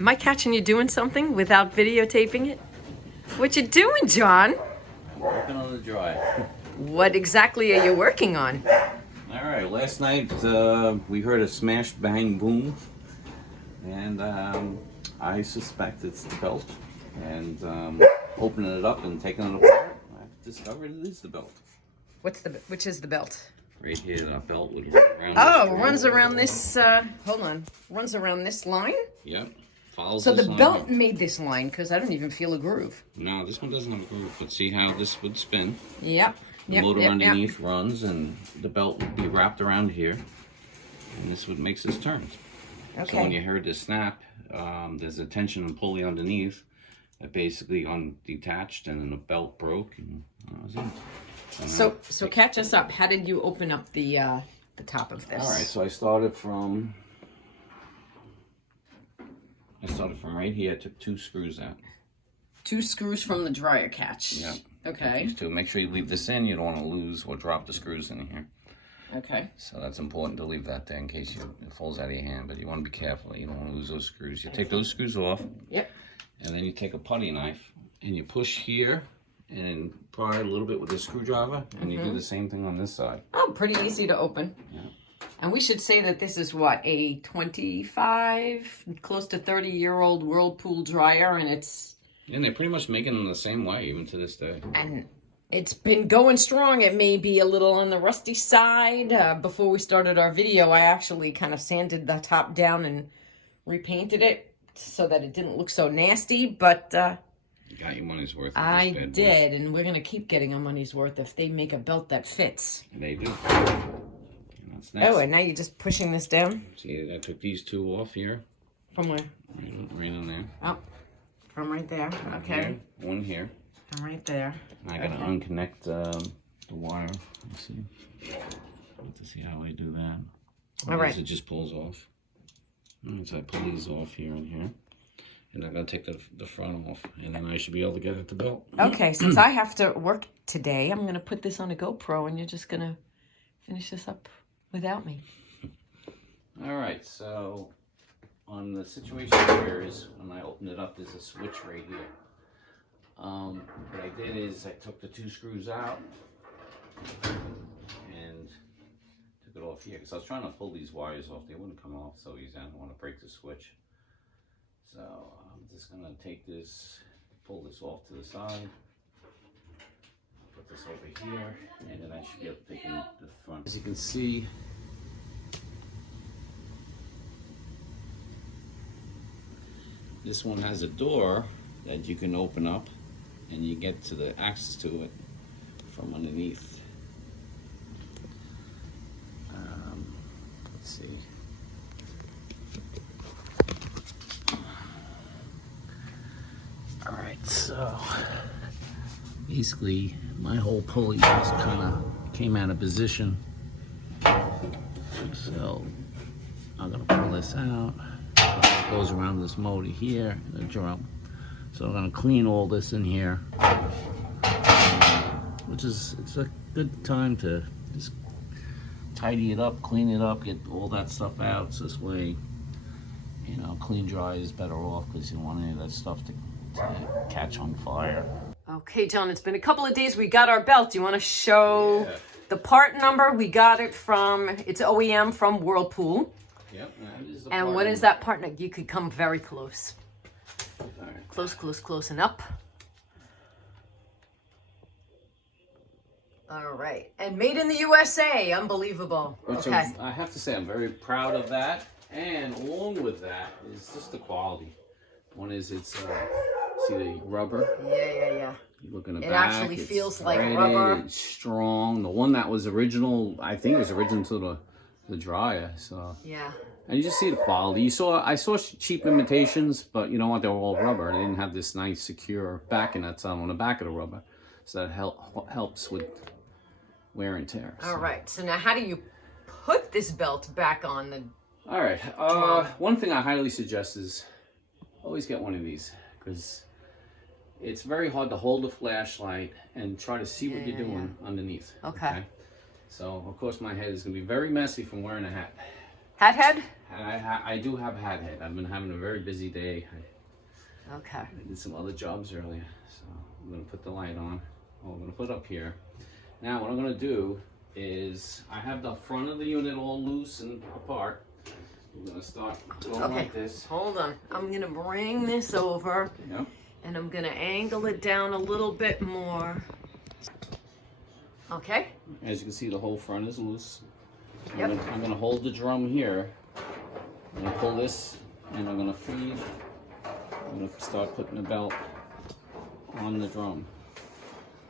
Am I catching you doing something without videotaping it? What you doing, John? Working on the dryer. What exactly are you working on? All right, last night we heard a smash, bang, boom, and I suspect it's the belt. And opening it up and taking it apart, I've discovered it is the belt. Which is the belt? Right here, that belt would run around. Oh, runs around this, hold on. Runs around this line? Yep. Follows So this the line belt up. made this line, because I don't even feel a groove. No, this one doesn't have a groove, but see how this would spin? Yep. The motor underneath runs, and the belt would be wrapped around here, and this would make this turn. Okay. So when you heard this snap, there's a tension and pulley underneath that basically undetached, and then the belt broke, and that was it. So catch us up. How did you open up the top of this? All right, so I started from right here. I took 2 screws out. 2 screws from the dryer catch. Yeah. Okay. These 2. Make sure you leave this in. You don't want to lose or drop the screws in here. Okay. So that's important to leave that there in case it falls out of your hand. But you want to be careful. You don't want to lose those screws. You take those screws off. Yep. And then you take a putty knife and you push here and pry a little bit with the screwdriver, and you do the same thing on this side. Oh, pretty easy to open. Yeah. And we should say that this is what, a 25, close to 30-year-old Whirlpool dryer, and And they're pretty much making them the same way even to this day. and it's been going strong. It may be a little on the rusty side. Before we started our video, I actually kind of sanded the top down and repainted it so that it didn't look so nasty, but You got your money's worth. I did, and we're going to keep getting our money's worth if they make a belt that fits. They do. And that's next. Oh, and now you're just pushing this down? See, I took these 2 off here. From where? Right in there. Oh, from right there. Okay. Here, 1 here. From right there. I gotta unconnect the wire. Let's see. To see how I do that. All right. It just pulls off. So I pull these off here and here. And I'm going to take the front off. And then I should be able to get at the belt. Okay, since I have to work today, I'm going to put this on a GoPro, and you're just going to finish this up without me. All right, so on the situation here is when I open it up, there's a switch right here. What I did is I took the 2 screws out and took it off here because I was trying to pull these wires off. They wouldn't come off so easy. I don't want to break the switch. So I'm just going to take this, pull this off to the side, put this over here, and then I should be able to take in the front. As you can see, this one has a door that you can open up and you get to the access to it from underneath. Let's see. All right, so basically my whole pulley just kind of came out of position. So I'm gonna pull this out. It goes around this motor here, the drum. So I'm gonna clean all this in here, which is, it's a good time to just tidy it up, clean it up, get all that stuff out. So this way, you know, clean dry is better off because you don't want any of that stuff to catch on fire. Okay, John, it's been a couple of days. We got our belt. Do you want to show the part number? We got it from, it's OEM from Whirlpool. Yep. And what is that part number? You could come very close. All right. Close, close, close, and up. All right. And made in the USA. Unbelievable. Which Okay. I have to say, I'm very proud of that. And along with that is just the quality. One is it's, see the rubber? Yeah. You look in the It back. actually it's feels like threaded, rubber. It's strong. The one that was original, I think it was original to the dryer. So Yeah. and you just see the quality. I saw cheap imitations, but you know what? They were all rubber. They didn't have this nice secure backing that's on the back of the rubber, so that helps with wear and tear. All right. So now, how do you put this belt back on the? All right. One thing I highly suggest is always get one of these because it's very hard to hold a flashlight and try to see what you're doing underneath. Okay. So of course my head is going to be very messy from wearing a hat. Hat head? I do have a hat head. I've been having a very busy day. Okay. I did some other jobs earlier, so I'm gonna put the light on. Oh, I'm gonna put it up here. Now what I'm gonna do is, I have the front of the unit all loose and apart. We're gonna start going like this. Hold on. I'm gonna bring this over. Yep. And I'm gonna angle it down a little bit more. Okay. As you can see, the whole front is loose. Yep. I'm gonna hold the drum here. I'm gonna pull this, and I'm gonna feed. I'm gonna start putting the belt on the drum.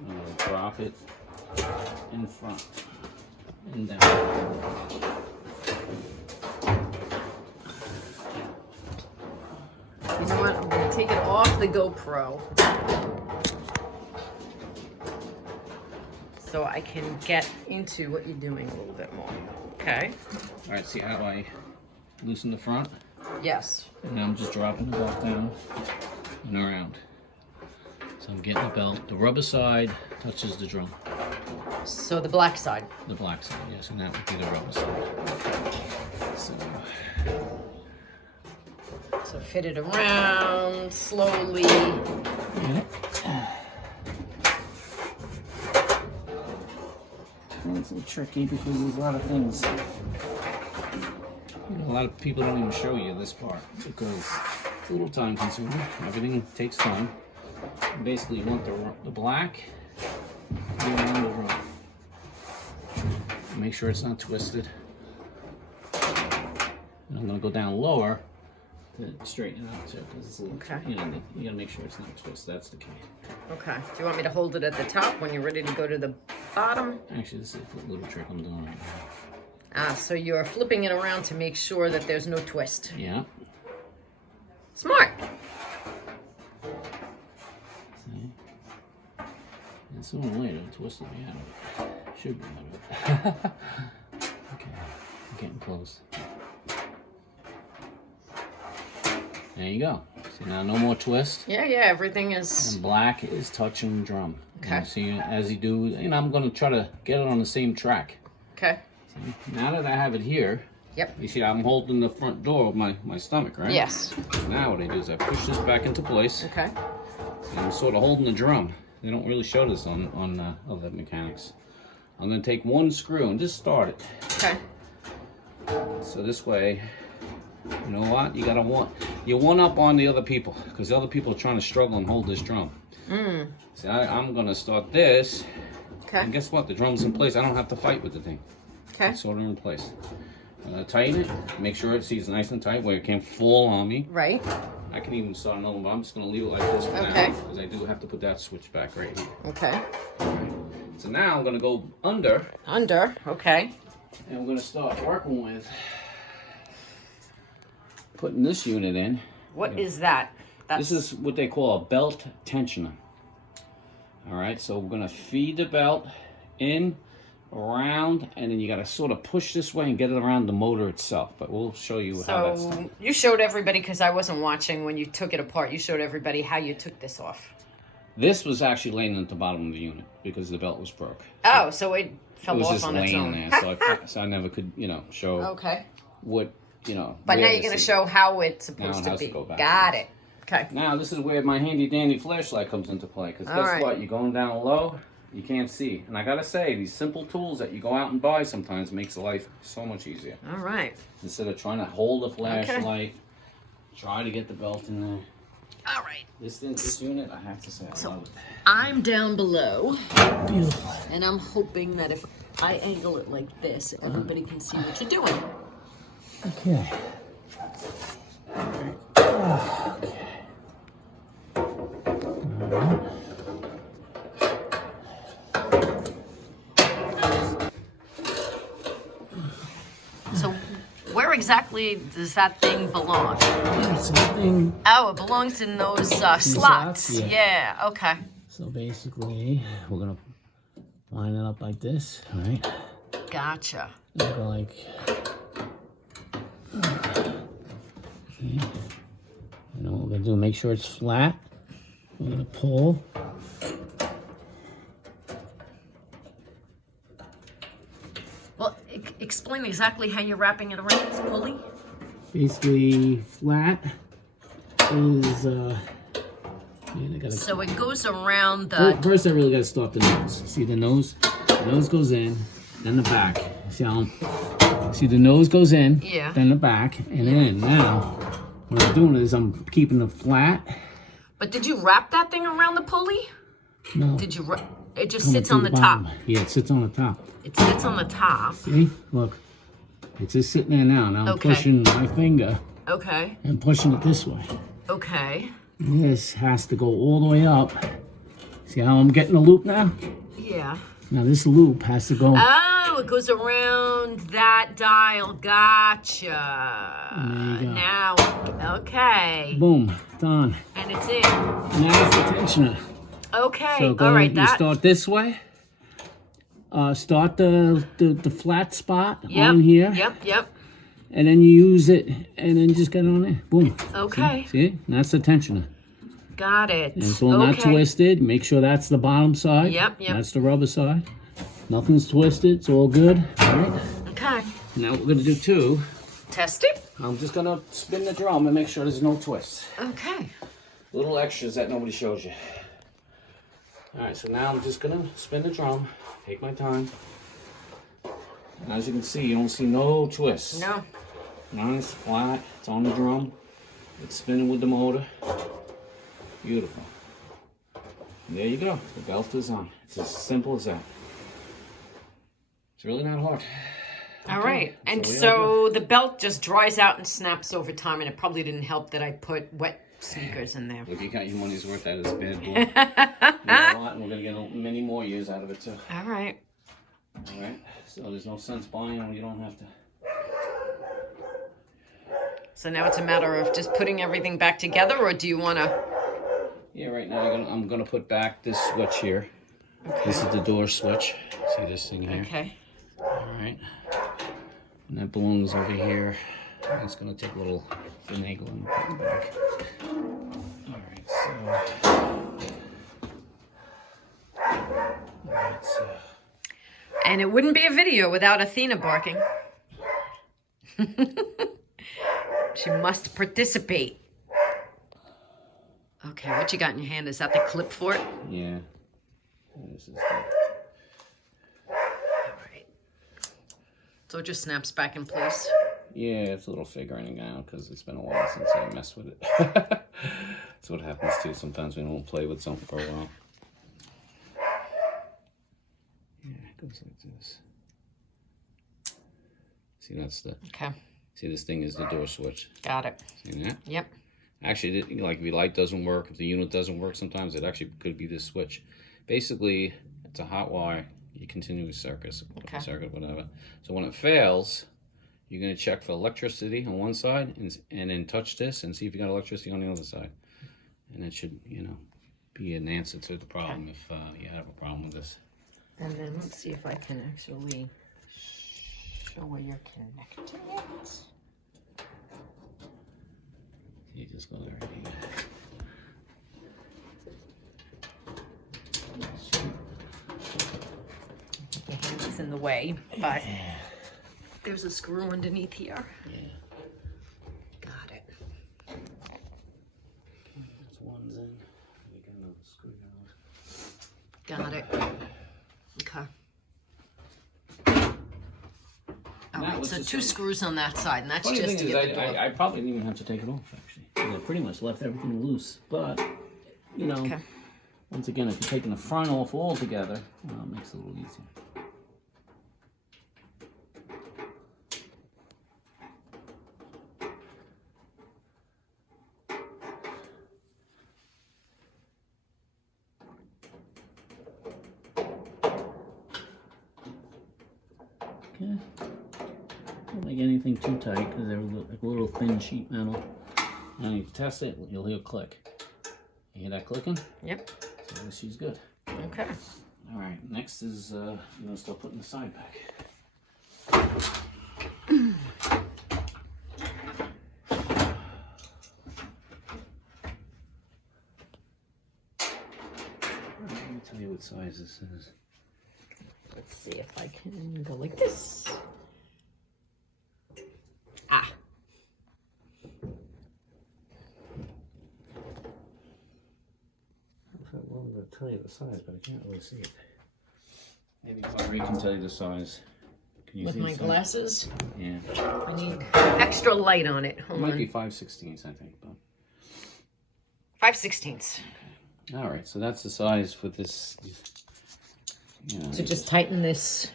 I'm gonna drop it in front and down. You know what? I'm gonna take it off the GoPro so I can get into what you're doing a little bit more. Okay. All right, see how I loosen the front? Yes. And now I'm just dropping the belt down and around. So I'm getting the belt. The rubber side touches the drum. So the black side. The black side, yes, and that would be the rubber side. So fit it around slowly. Yeah. It's a little tricky because there's a lot of things. A lot of people don't even show you this part because it's a little time consuming. Everything takes time. Basically, you want the black around the drum. Make sure it's not twisted. And I'm going to go down lower to straighten it out too, because it's a little, you know, you got to make sure it's not twisted. That's the key. Okay. Do you want me to hold it at the top when you're ready to go to the bottom? Actually, this is a little trick I'm doing right now. Ah, so you're flipping it around to make sure that there's no twist. Yeah. Smart. See? And sooner or later, it'll twist me out of it. Should be out of it. Okay, I'm getting close. There you go. See, now no more twist. Yeah, everything is... And black is touching the drum. Okay. And see, as you do, you know, I'm going to try to get it on the same track. Okay. See? Now that I have it here, Yep. you see I'm holding the front door with my stomach, right? Yes. Now what I do is I push this back into place. Okay. And I'm sort of holding the drum. They don't really show this on other mechanics. I'm going to take one screw and just start it. Okay. So this way, you know what? You're one up on the other people because the other people are trying to struggle and hold this drum. See, I'm going to start this. Okay. And guess what? The drum's in place. I don't have to fight with the thing. Okay. It's sort of in place. I'm going to tighten it. Make sure it seats nice and tight where it can't fall on me. Right. I can even start another one, but I'm just going to leave it like this for now because I do have to put that switch back right here. Okay. So now I'm going to go under. Under. Okay. And we're going to start working with putting this unit in. What is that? This is what they call a belt tensioner. All right, so we're going to feed the belt in, around, and then you got to sort of push this way and get it around the motor itself. But we'll show you how that's done. So you showed everybody, because I wasn't watching when you took it apart, you showed everybody how you took this off. This was actually laying at the bottom of the unit because the belt was broke. Oh, so it fell off on its own. There, so I never could, show what, But now you're going to show how it's supposed to be. Got it. Okay. Now this is where my handy dandy flashlight comes into play. Because guess what? You're going down low, you can't see. And I got to say, these simple tools that you go out and buy sometimes makes life so much easier. All right. Instead of trying to hold a flashlight, try to get the belt in there. All right. This unit, I have to say, I love it. I'm down below. Beautiful. And I'm hoping that if I angle it like this, everybody can see what you're doing. Okay. All right. Okay. So where exactly does that thing belong? It's a thing. Oh, it belongs in those slots. Yeah, okay. So basically, we're going to line it up like this, all right? Gotcha. And go like... Okay. And then what we're going to do, make sure it's flat. We're going to pull. Well, explain exactly how you're wrapping it around this pulley. basically flat is, man, I gotta... So it goes around the... First, I really gotta start the nose. See the nose? The nose goes in, then the back. See how see the nose goes in, Yeah. then the back, and then now, what I'm doing is I'm keeping it flat. But did you wrap that thing around the pulley? No. Did you? It just sits on the bottom. top. Yeah, it sits on the top. It sits on the top. See? Look. It's just sitting there now. Now I'm pushing my finger Okay. and pushing it this way. Okay. This has to go all the way up. See how I'm getting a loop now? Yeah. Now this loop has to go. Oh, it goes around that dial. Gotcha. There you go. Now, okay. Boom. Done. And it's in. Now it's the tensioner. Okay. So All right. you start this way. Start the flat spot on here. Yep. And then you use it, and then just get it on there. Boom. Okay. See? And that's the tensioner. Got it. And it's all not twisted. Make sure that's the bottom side. Yep. That's the rubber side. Nothing's twisted. It's all good. All right. Okay. Now what we're going to do too. Test it. I'm just going to spin the drum and make sure there's no twists. Okay. Little extras that nobody shows you. All right, so now I'm just going to spin the drum. Take my time. And as you can see, you don't see no twists. No. Nice, flat. It's on the drum. It's spinning with the motor. Beautiful. And there you go. The belt is on. It's as simple as that. It's really not hard. All right. And so the belt just dries out and snaps over time, and it probably didn't help that I put wet sneakers in there. Look, you got your money's worth out of this bad boy. You got a lot, and we're going to get many more years out of it, too. All right. All right. So there's no sense buying when you don't have to. So now it's a matter of just putting everything back together, or do you want to... Yeah, right now I'm gonna put back this switch here. Okay. This is the door switch. See this thing here? Okay. All right. And that belongs over here. It's gonna take a little finagling to put it back. All right, so. And it wouldn't be a video without Athena barking. She must participate. Okay, what you got in your hand? Is that the clip for it? Yeah. This is the... All right. So it just snaps back in place. Yeah, it's a little figuring out because it's been a while since I messed with it. That's what happens too. Sometimes we don't play with something for a while. Yeah, it goes like this. See, that's the... Okay. See, this thing is the door switch. Got it. See that? Yep. Actually, like if the light doesn't work, if the unit doesn't work, sometimes it actually could be this switch. Basically, it's a hot wire. You continue circuit, whatever. So when it fails, you're going to check for electricity on one side and then touch this and see if you got electricity on the other side. And it should, be an answer to the problem if you have a problem with this. And then let's see if I can actually show where you're connecting it. You just go there right here. The hand is in the way, but there's a screw underneath here. Yeah. Got it. That's one's in. We got another screw now. Got it. Okay. All right, so two screws on that side, and that's Funny just thing to is, get the door. I probably didn't even have to take it off, actually. I pretty much left everything loose. But, once again, if you're taking the front off altogether, it makes it a little easier. Okay. Don't make anything too tight because they're like a little thin sheet metal. Now you test it, you'll hear a click. You hear that clicking? Yep. So she's good. Okay. All right, next is you're gonna start putting the side back. Let me tell you what size this is. Let's see if I can go like this. Ah. tell you the size, but I can't really see it. Maybe Ray can tell you the size. Can you With see my the size? glasses, Yeah. I need extra light on it. It Hold might on. be 5/16, I think. But 5/16. all right, so that's the size for this. You know, So just tighten this.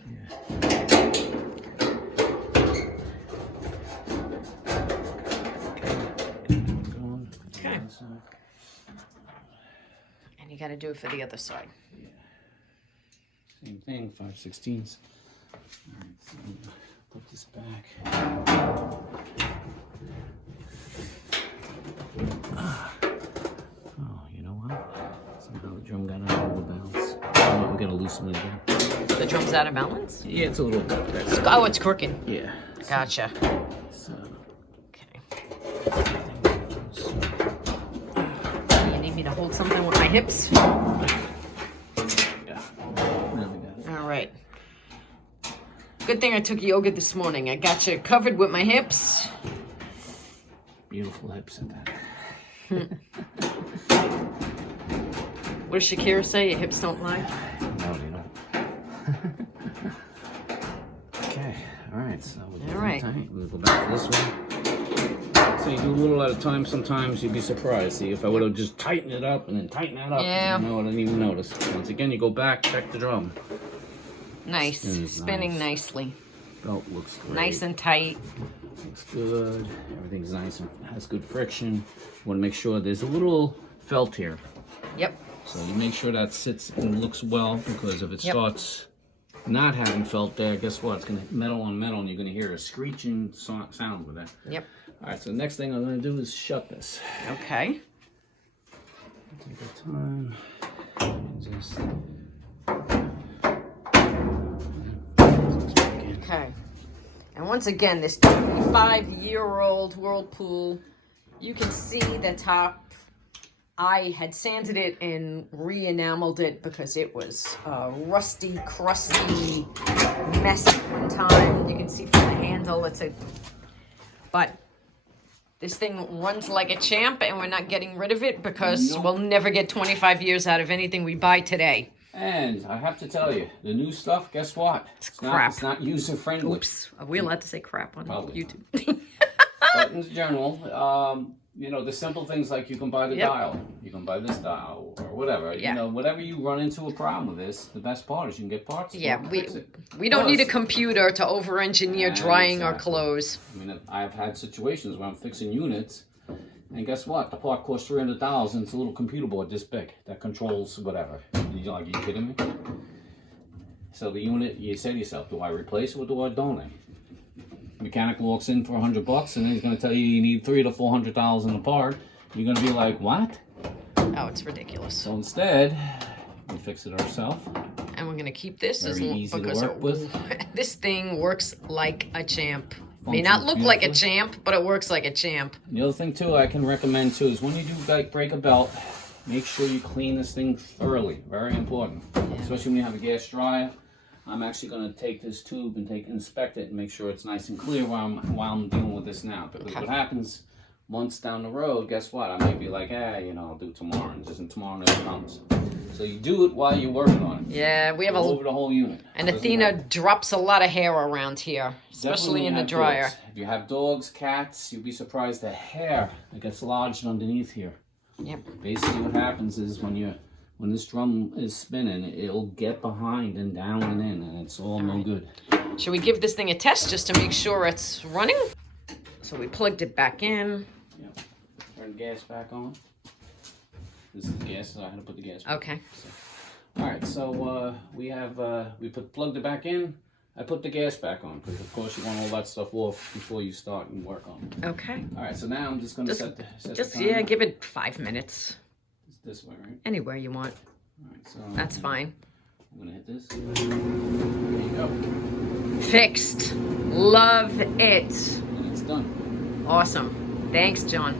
Okay. And you got to do it for the other side. Yeah. Same thing, 5/16. All right, so I'm gonna put this back. Oh, you know what? Somehow the drum got out of the bounce. Oh, we gotta loosen it again. The drum's out of balance? Yeah, it's a little. Oh, it's crooked. Yeah. Gotcha. So. Okay. You need me to hold something with my hips? Yeah. Now we got it. All right. Good thing I took yoga this morning. I got you covered with my hips. Beautiful hips at that. What does Shakira say? Your hips don't lie? No, they don't. Okay, all right, so we're All right. tight. We'll go back to this one. So you do a little at a time. Sometimes you'd be surprised. See, if I would have just tightened it up and then tightened that up, Yeah. you know, I didn't even notice. Once again, you go back, check the drum. Nice. Spins Spinning nice. nicely. Belt looks great. Nice and tight. Looks good. Everything's nice and has good friction. You want to make sure there's a little felt here. Yep. So you make sure that sits and looks well, because if it Yep. starts not having felt there, guess what? It's going to metal on metal, and you're going to hear a screeching sound with that. Yep. All right, so the next thing I'm going to do is shut this. Okay. Take the time and just... Okay. And once again, this 25-year-old Whirlpool, you can see the top. I had sanded it and re-enameled it because it was rusty, crusty mess at one time. You can see from the handle, but this thing runs like a champ, and we're not getting rid of it because Nope. we'll never get 25 years out of anything we buy today. And I have to tell you, the new stuff, guess what? It's crap. It's not user-friendly. Oops. Are we allowed to say crap on Probably YouTube? But in general, you know, the simple things like you can buy the Yep. dial, you can buy this dial, or whatever. Yeah. You know, whatever you run into a problem with this, the best part is you can get parts. Yeah, for it, we fix it. don't need a Plus- computer to over-engineer drying our Exactly. clothes. I mean, I've had situations where I'm fixing units, and guess what? The part costs $300,000. It's a little computer board this big that controls whatever. You're like, are you kidding me? So the unit, you say to yourself, do I replace it or do I donate? Mechanic walks in for $100, and then he's going to tell you need $300,000 to $400,000 apart. You're going to be like, what? Oh, it's ridiculous. So instead, we fix it ourselves. And we're gonna keep this Very easy to work with. This thing works like a champ. May not look like a champ, but it works like a champ. The other thing too I can recommend too is when you do like break a belt, make sure you clean this thing thoroughly. Very important. Especially when you have a gas dryer. I'm actually going to take this tube and inspect it and make sure it's nice and clear while I'm dealing with this now. Because what happens months down the road, guess what? I might be like, you know, I'll do it tomorrow, and tomorrow never comes. So you do it while you're working on it. Yeah, we have Go over the whole unit. and Athena drops a lot in around here, especially in the dryer. Dogs. If you have dogs, cats, you'll be surprised the hair that gets lodged underneath here. Yep. Basically what happens is when this drum is spinning, it'll get behind and down and in, and it's all no good. Should we give this thing a test just to make sure it's running? So we plugged it back in. Yep. Turn the gas back on. This is the gas, so I had to put the gas back Okay. on. So. Alright, so we plugged it back in. I put the gas back on, because of course you want all that stuff off before you start and work on it. Okay. Alright, so now I'm just going to set the timer. Yeah, give it 5 minutes. It's this way, right? Anywhere you want. Alright, so That's fine. I'm going to hit this. There you go. Fixed. Love it. And it's done. Awesome. Thanks, John.